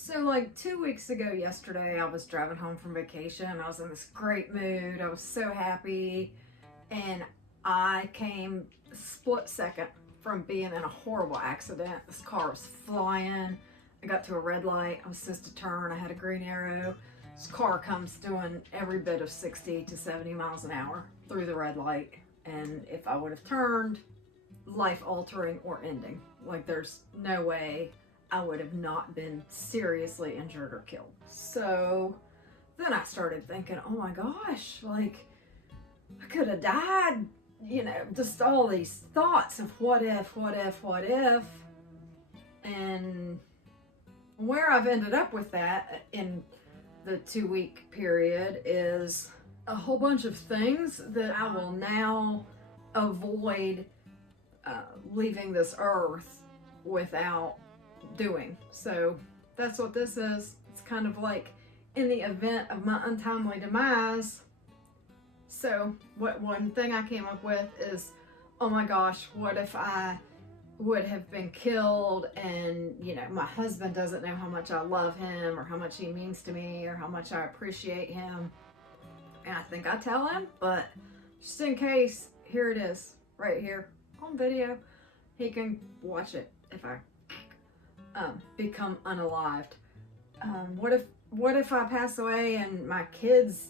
So like 2 weeks ago yesterday, I was driving home from vacation. I was in this great mood. I was so happy. And I came a split second from being in a horrible accident. This car was flying. I got to a red light. I was supposed to turn. I had a green arrow. This car comes doing every bit of 60 to 70 miles an hour through the red light. And if I would have turned, life altering or ending. Like there's no way I would have not been seriously injured or killed. So then I started thinking, oh my gosh, like I could have died, just all these thoughts of what if. And where I've ended up with that in the 2 week period is a whole bunch of things that I will now avoid leaving this earth without doing. So that's what this is. It's kind of like in the event of my untimely demise. So one thing I came up with is, oh my gosh, what if I would have been killed and my husband doesn't know how much I love him or how much he means to me or how much I appreciate him. And I think I tell him, but just in case, here it is right here on video. He can watch it if I become unalived. What if I pass away and my kids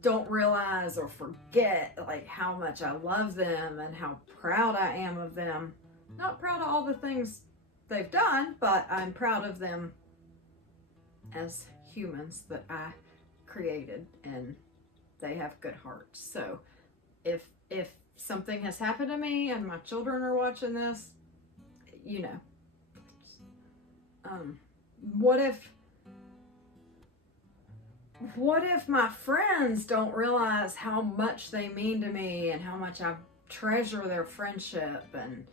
don't realize or forget like how much I love them and how proud I am of them? Not proud of all the things they've done, but I'm proud of them as humans that I created, and they have good hearts. So if something has happened to me and my children are watching this, what if my friends don't realize how much they mean to me and how much I treasure their friendship? And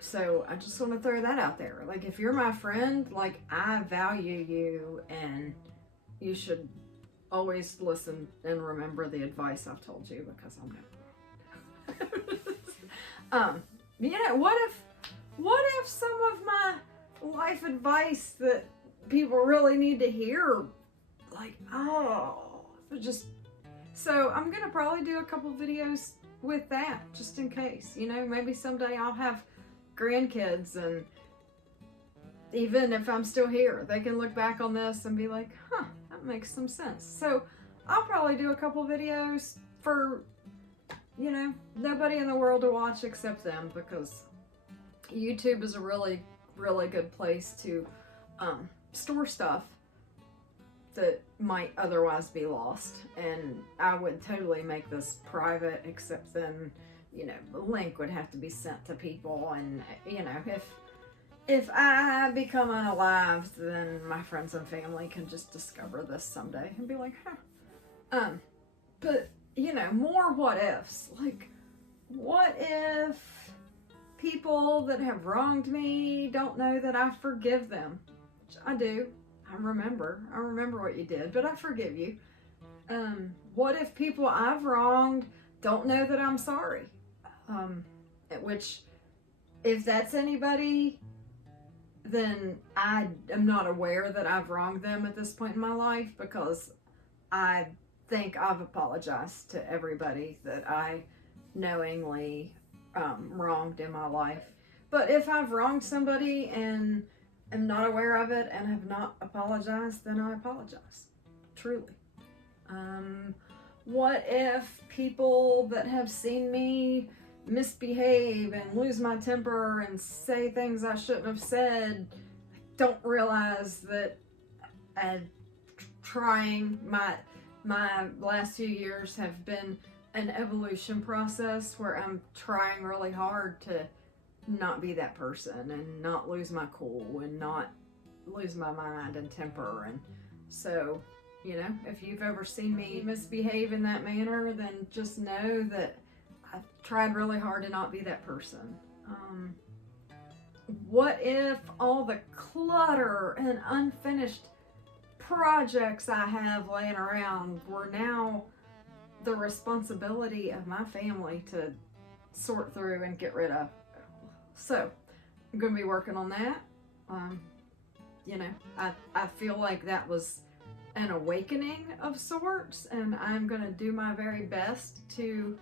so I just want to throw that out there. Like, if you're my friend, like, I value you, and you should always listen and remember the advice I've told you, because I'm never what if some of my life advice that people really need to hear, so I'm gonna probably do a couple videos with that, just in case. Maybe someday I'll have grandkids, and even if I'm still here, they can look back on this and be like, huh, that makes some sense. So I'll probably do a couple videos for nobody in the world to watch except them, because YouTube is a really, really good place to store stuff that might otherwise be lost. And I would totally make this private, except then the link would have to be sent to people, and if I become unalived, then my friends and family can just discover this someday and be like, huh. But more what ifs. Like, what if people that have wronged me don't know that I forgive them? Which I do. I remember what you did, but I forgive you. What if people I've wronged don't know that I'm sorry? Which, if that's anybody, then I am not aware that I've wronged them at this point in my life, because I think I've apologized to everybody that I knowingly wronged in my life. But if I've wronged somebody and am not aware of it and have not apologized, then I apologize, truly. What if people that have seen me misbehave and lose my temper and say things I shouldn't have said don't realize that my last few years have been an evolution process where I'm trying really hard to not be that person and not lose my cool and not lose my mind and temper. And so, if you've ever seen me misbehave in that manner, then just know that I've tried really hard to not be that person. What if all the clutter and unfinished projects I have laying around were now the responsibility of my family to sort through and get rid of? So I'm going to be working on that. you know, I feel like that was an awakening of sorts, and I'm going to do my very best to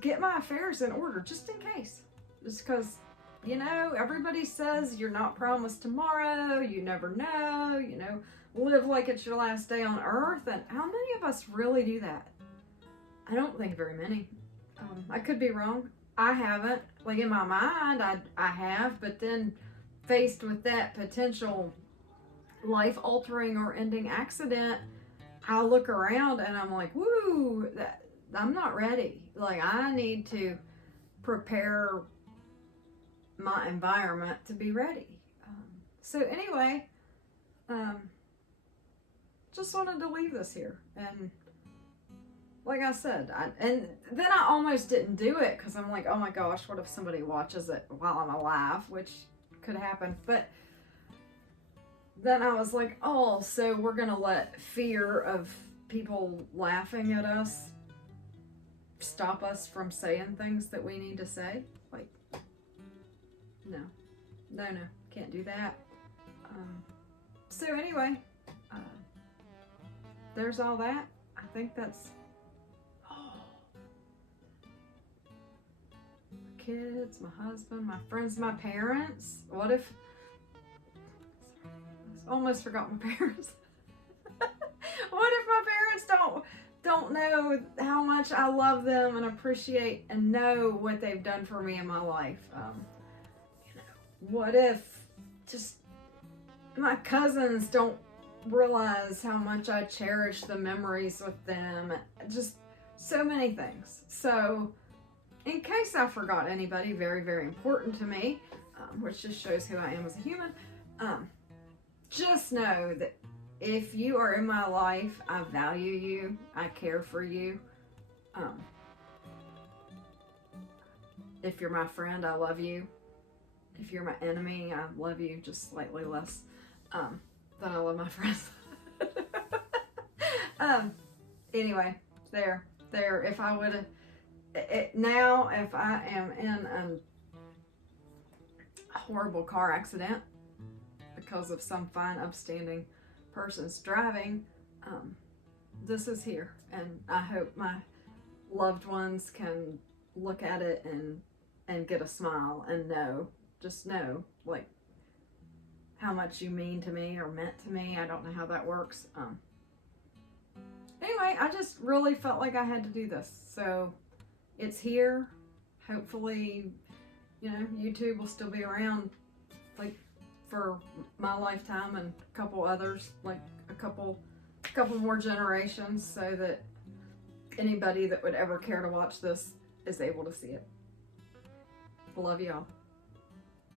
get my affairs in order, just in case. Just because, you know, everybody says you're not promised tomorrow, you never know, you know, live like it's your last day on earth. And how many of us really do that? I don't think very many. I could be wrong. I haven't. Like, in my mind, I have, but then faced with that potential life-altering or ending accident, I look around and I'm like, woo, I'm not ready. Like, I need to prepare my environment to be ready. So anyway, just wanted to leave this here. And like I said, and then I almost didn't do it because I'm like, oh my gosh, what if somebody watches it while I'm alive, which could happen. But then I was like, oh, so we're gonna let fear of people laughing at us stop us from saying things that we need to say? Like, no, can't do that. So anyway, there's all that. I think that's my kids, my husband, my friends, my parents. What if, I almost forgot my parents. What if my parents don't know how much I love them and appreciate and know what they've done for me in my life? You know, what if just my cousins don't realize how much I cherish the memories with them? Just so many things. So in case I forgot anybody very, very important to me, which just shows who I am as a human, just know that if you are in my life, I value you, I care for you. If you're my friend, I love you. If you're my enemy, I love you just slightly less than I love my friends. Anyway, there. If I would have, now if I am in a horrible car accident because of some fine, upstanding person's driving, this is here, and I hope my loved ones can look at it and get a smile and just know like how much you mean to me or meant to me. I don't know how that works. Anyway, I just really felt like I had to do this, so it's here. Hopefully, you know, YouTube will still be around like for my lifetime and a couple others, like a couple more generations, so that anybody that would ever care to watch this is able to see it. Love y'all.